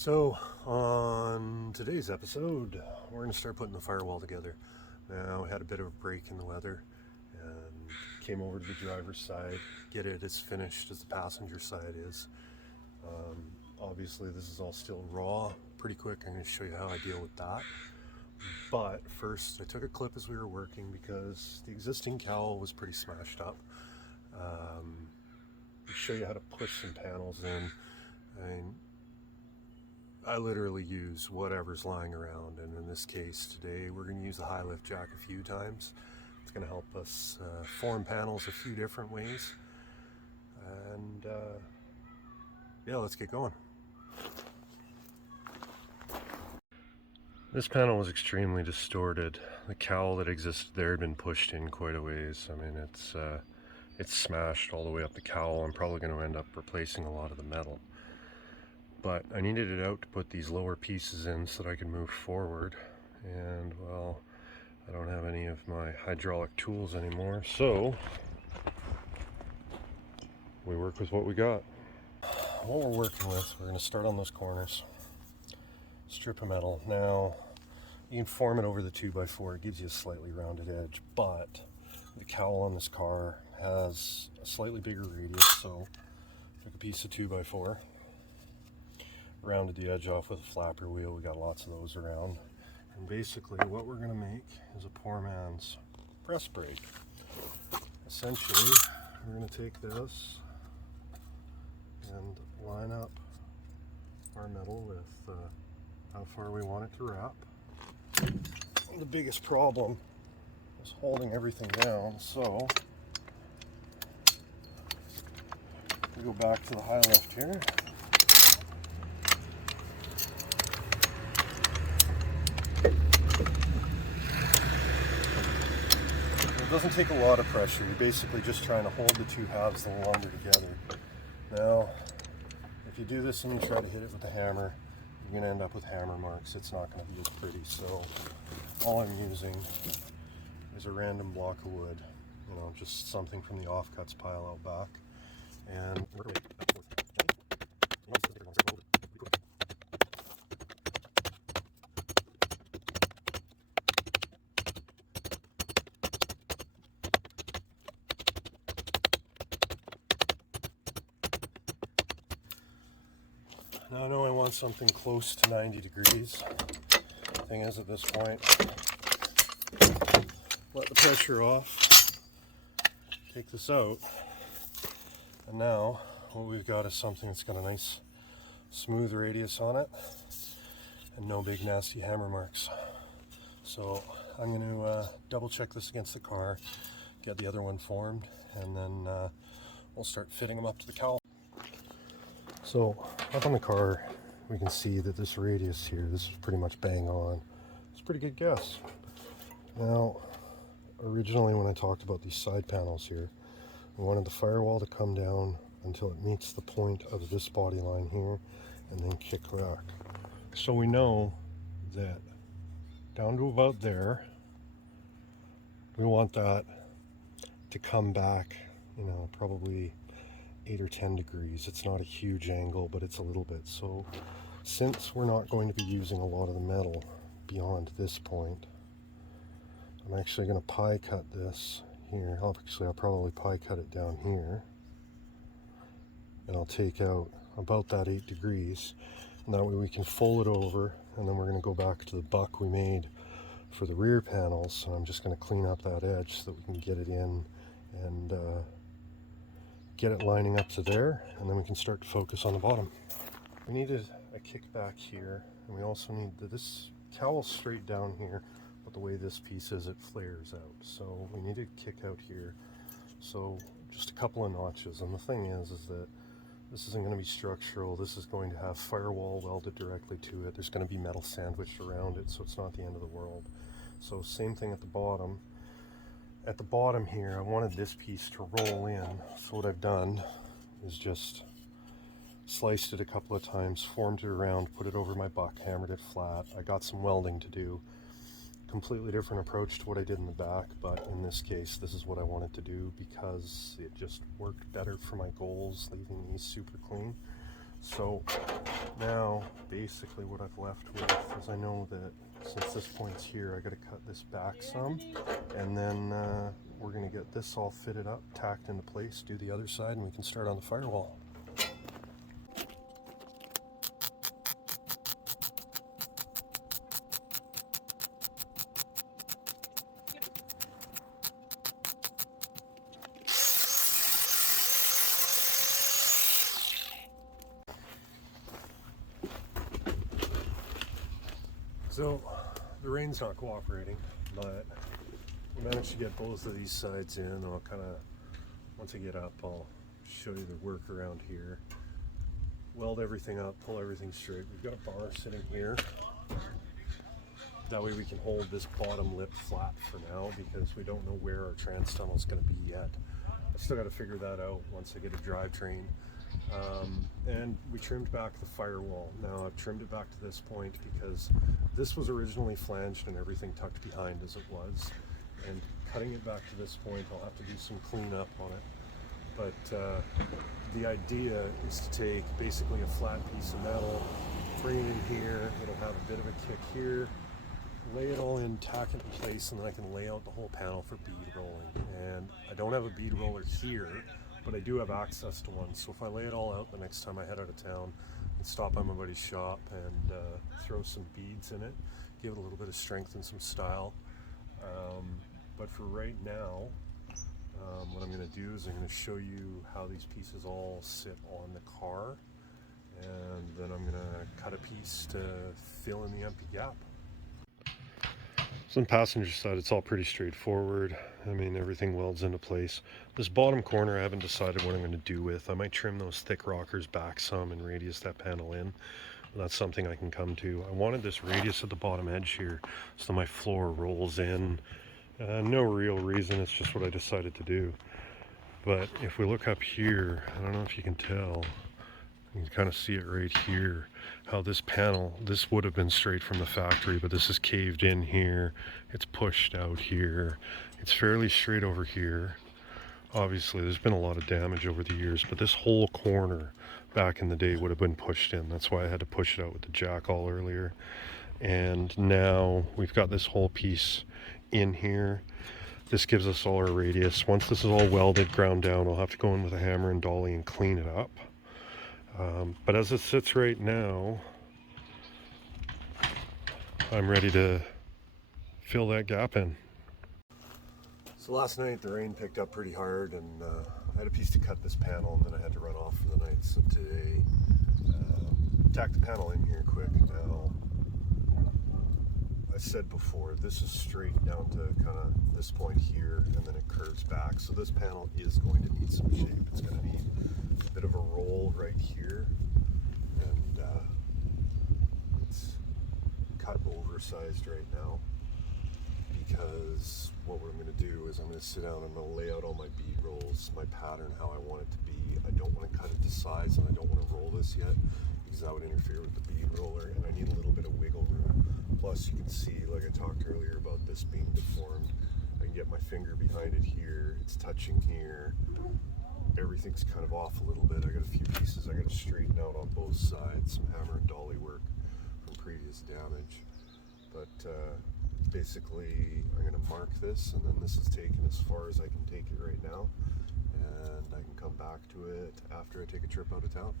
So on today's episode, we're going to start putting the firewall together. Now, we had a bit of a break in the weather and came over to the driver's side, get it as finished as the passenger side is. Obviously, this is all still raw. Pretty quick, I'm going to show you how I deal with that. But first, I took a clip as we were working because the existing cowl was pretty smashed up. I'll show you how to push some panels in. I literally use whatever's lying around, and in this case today we're going to use the Hilift Jack a few times. It's going to help us form panels a few different ways, and yeah, let's get going. This panel was extremely distorted. The cowl that existed there had been pushed in quite a ways. I mean, it's smashed all the way up the cowl. I'm probably going to end up replacing a lot of the metal. But I needed it out to put these lower pieces in so that I could move forward. And, well, I don't have any of my hydraulic tools anymore, so we work with what we got. What we're working with, we're going to start on those corners. Strip of metal. Now, you can form it over the 2x4. It gives you a slightly rounded edge, but the cowl on this car has a slightly bigger radius, so took a piece of 2x4. Rounded the edge off with a flapper wheel. We got lots of those around. And basically what we're going to make is a poor man's press brake. Essentially, we're going to take this and line up our metal with how far we want it to wrap. The biggest problem is holding everything down, so we go back to the high lift here. It doesn't take a lot of pressure. You're basically just trying to hold the two halves a little under together. Now, if you do this and you try to hit it with a hammer, you're going to end up with hammer marks. It's not going to be as pretty. So all I'm using is a random block of wood, just something from the offcuts pile out back. And now I know I want something close to 90 degrees. The thing is, at this point, let the pressure off, take this out, and now what we've got is something that's got a nice smooth radius on it and no big nasty hammer marks. So I'm going to double check this against the car, get the other one formed, and then we'll start fitting them up to the cowl. So up on the car, we can see that this radius here, this is pretty much bang on. It's a pretty good guess. Now, originally when I talked about these side panels here, I wanted the firewall to come down until it meets the point of this body line here and then kick back. So we know that down to about there, we want that to come back, probably 8 or 10 degrees. It's not a huge angle, but it's a little bit. So since we're not going to be using a lot of the metal beyond this point, I'm actually going to pie cut this here. I'll probably pie cut it down here, and I'll take out about that 8 degrees, and that way we can fold it over, and then we're going to go back to the buck we made for the rear panels, and I'm just going to clean up that edge so that we can get it in and get it lining up to there, and then we can start to focus on the bottom. We need a kickback here, and we also need this cowl straight down here, but the way this piece is, it flares out. So we need a kick out here. So just a couple of notches, and the thing is that this isn't going to be structural. This is going to have firewall welded directly to it. There's going to be metal sandwiched around it, so it's not the end of the world. So same thing at the bottom. At the bottom here, I wanted this piece to roll in. So what I've done is just sliced it a couple of times, formed it around, put it over my buck, hammered it flat. I got some welding to do. Completely different approach to what I did in the back, but in this case, this is what I wanted to do because it just worked better for my goals, leaving these super clean. So now basically what I've left with is I know that since this point's here, I got to cut this back some, and then we're going to get this all fitted up, tacked into place, do the other side, and we can start on the firewall. So the rain's not cooperating, but we managed to get both of these sides in. I'll kind of, once I get up, I'll show you the work around here. Weld everything up, pull everything straight. We've got a bar sitting here. That way we can hold this bottom lip flat for now, because we don't know where our trans tunnel is going to be yet. I've still got to figure that out once I get a drivetrain. And we trimmed back the firewall. Now I've trimmed it back to this point because this was originally flanged and everything tucked behind as it was. And cutting it back to this point, I'll have to do some cleanup on it. But the idea is to take basically a flat piece of metal, bring it in here, it'll have a bit of a kick here, lay it all in, tack it in place, and then I can lay out the whole panel for bead rolling. And I don't have a bead roller here, but I do have access to one. So if I lay it all out the next time I head out of town, and stop by my buddy's shop and throw some beads in it, give it a little bit of strength and some style. But for right now, what I'm going to do is I'm going to show you how these pieces all sit on the car, and then I'm going to cut a piece to fill in the empty gap. So on the passenger side, it's all pretty straightforward. I mean, everything welds into place. This bottom corner, I haven't decided what I'm going to do with. I might trim those thick rockers back some and radius that panel in. That's something I can come to. I wanted this radius at the bottom edge here so my floor rolls in. No real reason, it's just what I decided to do. But if we look up here, I don't know if you can tell, you can kind of see it right here, how this panel, this would have been straight from the factory, but this is caved in here, it's pushed out here, it's fairly straight over here. Obviously there's been a lot of damage over the years, but this whole corner back in the day would have been pushed in. That's why I had to push it out with the jack all earlier. And now we've got this whole piece in here. This gives us all our radius. Once this is all welded, ground down, I'll have to go in with a hammer and dolly and clean it up. But as it sits right now, I'm ready to fill that gap in. So last night the rain picked up pretty hard, and I had a piece to cut this panel, and then I had to run off for the night. So today, tack the panel in here quick. Now, I said before, this is straight down to kind of this point here, and then it curves back. So this panel is going to need some shape. It's going to need a bit of a roll right here, and it's cut oversized right now, because what I'm going to do is I'm going to sit down and I'm going to lay out all my bead rolls, my pattern, how I want it to be. I don't want to cut it to size, and I don't want to roll this yet, because that would interfere with the bead roller, and I need a little bit of wiggle room. Plus you can see, like I talked earlier about this being deformed, I can get my finger behind it here, it's touching here, everything's kind of off a little bit. I got a few pieces I got to straighten out on both sides, some hammer and dolly work from previous damage. But basically I'm going to mark this, and then this is taken as far as I can take it right now, and I can come back to it after I take a trip out of town.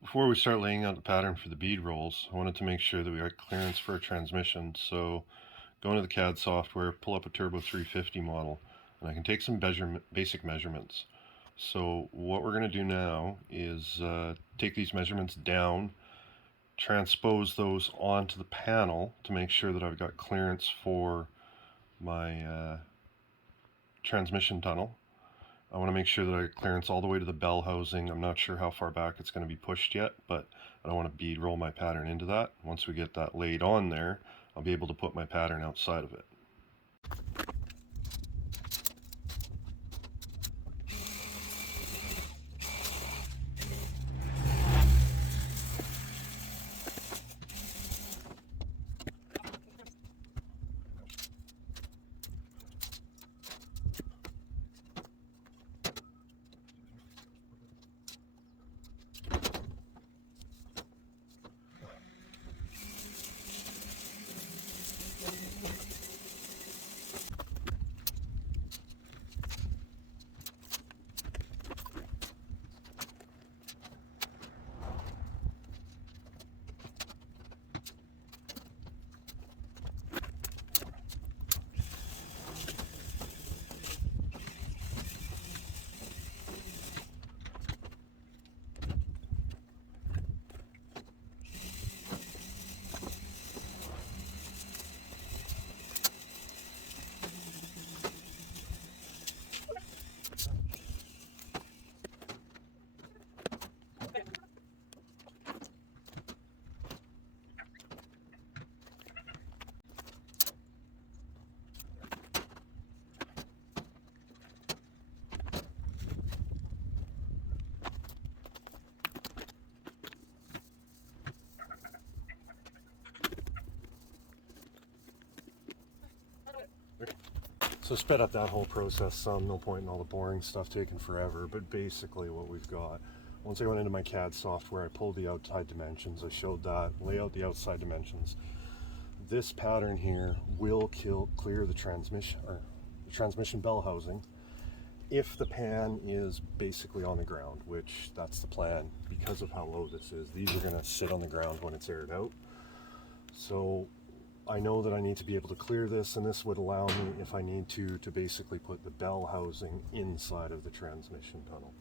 Before we start laying out the pattern for the bead rolls, I wanted to make sure that we got clearance for a transmission. So go into the CAD software, pull up a Turbo 350 model, and I can take some basic measurements. So what we're going to do now is take these measurements down, transpose those onto the panel to make sure that I've got clearance for my transmission tunnel. I want to make sure that I clearance all the way to the bell housing. I'm not sure how far back it's going to be pushed yet, but I don't want to bead roll my pattern into that. Once we get that laid on there, I'll be able to put my pattern outside of it. So sped up that whole process some, no point in all the boring stuff taking forever, but basically what we've got, once I went into my CAD software, I pulled the outside dimensions, I showed that, lay out the outside dimensions. This pattern here will clear the transmission bell housing if the pan is basically on the ground, which that's the plan because of how low this is. These are gonna sit on the ground when it's aired out. So I know that I need to be able to clear this, and this would allow me, if I need to basically put the bell housing inside of the transmission tunnel.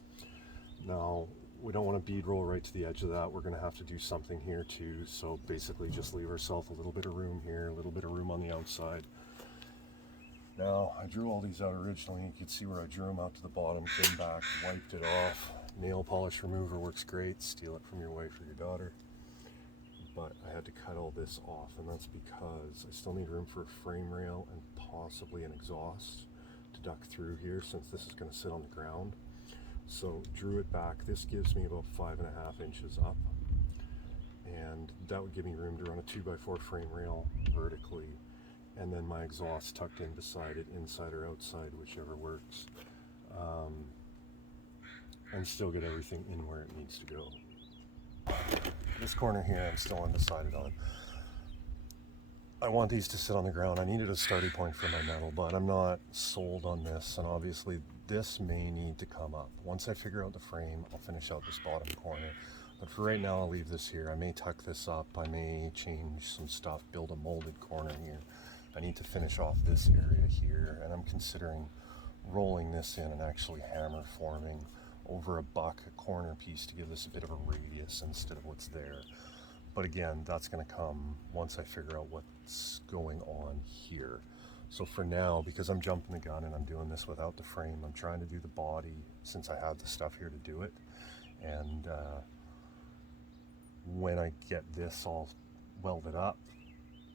Now, we don't want to bead roll right to the edge of that. We're going to have to do something here too. So basically just leave ourselves a little bit of room here, a little bit of room on the outside. Now, I drew all these out originally. You can see where I drew them out to the bottom, came back, wiped it off. Nail polish remover works great. Steal it from your wife or your daughter. But I had to cut all this off, and that's because I still need room for a frame rail and possibly an exhaust to duck through here, since this is going to sit on the ground. So drew it back. This gives me about 5.5 inches up, and that would give me room to run a 2x4 frame rail vertically, and then my exhaust tucked in beside it, inside or outside, whichever works, and still get everything in where it needs to go. This corner here I'm still undecided on. I want these to sit on the ground. I needed a starting point for my metal, but I'm not sold on this, and obviously this may need to come up. Once I figure out the frame, I'll finish out this bottom corner, but for right now I'll leave this here. I may tuck this up, I may change some stuff, build a molded corner here. I need to finish off this area here, and I'm considering rolling this in and actually hammer forming over a corner piece to give this a bit of a radius instead of what's there. But again, that's going to come once I figure out what's going on here. So for now, because I'm jumping the gun and I'm doing this without the frame, I'm trying to do the body since I have the stuff here to do it. And when I get this all welded up,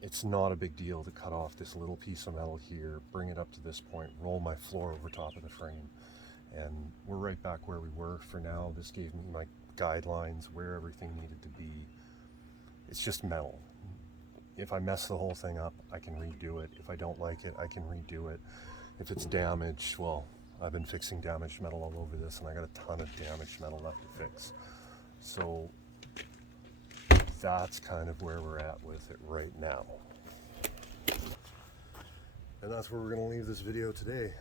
it's not a big deal to cut off this little piece of metal here, bring it up to this point, roll my floor over top of the frame. And we're right back where we were for now. This gave me my guidelines where everything needed to be. It's just metal. If I mess the whole thing up, I can redo it. If I don't like it, I can redo it. If it's damaged, well, I've been fixing damaged metal all over this, and I got a ton of damaged metal left to fix. So that's kind of where we're at with it right now. And that's where we're going to leave this video today.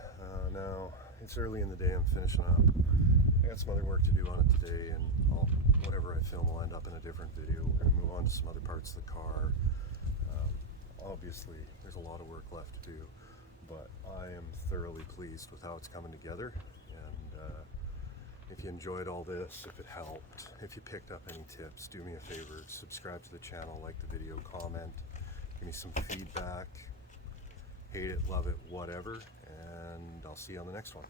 Now, it's early in the day, I'm finishing up. I got some other work to do on it today, and whatever I film will end up in a different video. We're going to move on to some other parts of the car. Obviously, there's a lot of work left to do, but I am thoroughly pleased with how it's coming together. And if you enjoyed all this, if it helped, if you picked up any tips, do me a favor, subscribe to the channel, like the video, comment, give me some feedback. Hate it, love it, whatever, and I'll see you on the next one.